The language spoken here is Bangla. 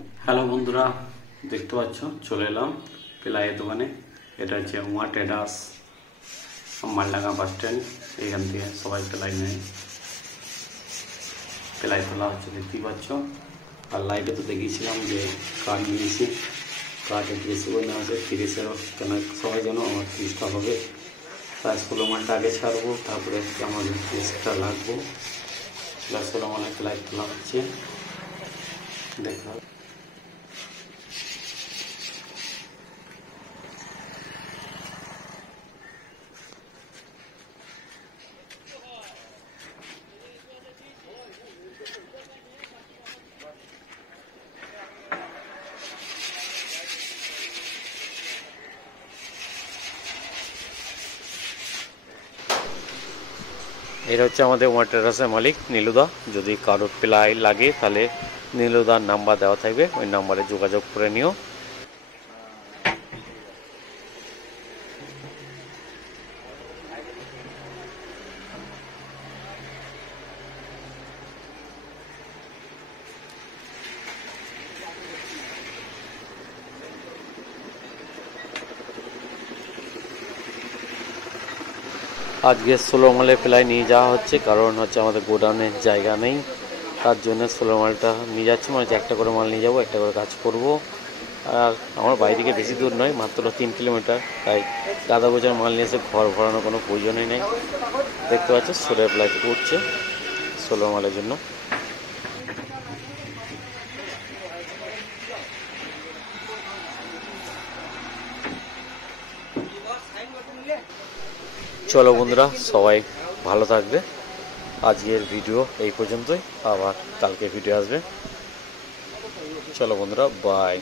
হ্যালো বন্ধুরা, দেখতে পাচ্ছ চলে এলাম প্লাইয়ের দোকানে। এটা হচ্ছে Uma traders, Maldanga bus stand. এইখান থেকে সবাই প্লাই নেয়, প্লাই তোলা হচ্ছে দেখতেই পাচ্ছ। আর লাইভে তো দেখিয়েছিলাম যে কার্ড নিয়েছি, কার্ডে 30 করে নেওয়া আছে। 30-এর কেন সবাই যেন আমার 30টা হবে। প্লাস 16 মালটা আগে ছাড়বো, তারপরে আমাদের 30টা লাগবো। প্লাস 16 মালে প্লাই তোলা হচ্ছে, দেখা। এটা হচ্ছে আমাদের ওয়ান ট্রেডার্সের মালিক নীলুদা। যদি কারোর প্লাই লাগে তাহলে নীলুদার নাম্বার দেওয়া থাকবে, ওই নাম্বারে যোগাযোগ করে নিও। আজকে 16 মালের প্লাই নিয়ে যাওয়া হচ্ছে, কারণ হচ্ছে আমাদের গোডাউনের জায়গা নেই, তার জন্য 16 মালটা নিয়ে যাচ্ছি। মানে একটা করে মাল নিয়ে যাবো, একটা করে কাজ করব। আর আমার বাড়ি থেকে বেশি দূর নয়, মাত্র 3 কিলোমিটার, তাই গাদা বোঝার মাল নিয়ে এসে ঘর ভরানোর কোনো প্রয়োজনই নেই। দেখতে পাচ্ছ সোলার প্লাই উঠছে 16 মালের জন্য। চলো বন্ধুরা, সবাই ভালো থাকবে। আজকের ভিডিও এই পর্যন্তই, আবার কালকে ভিডিও আসবে। চলো বন্ধুরা, বাই।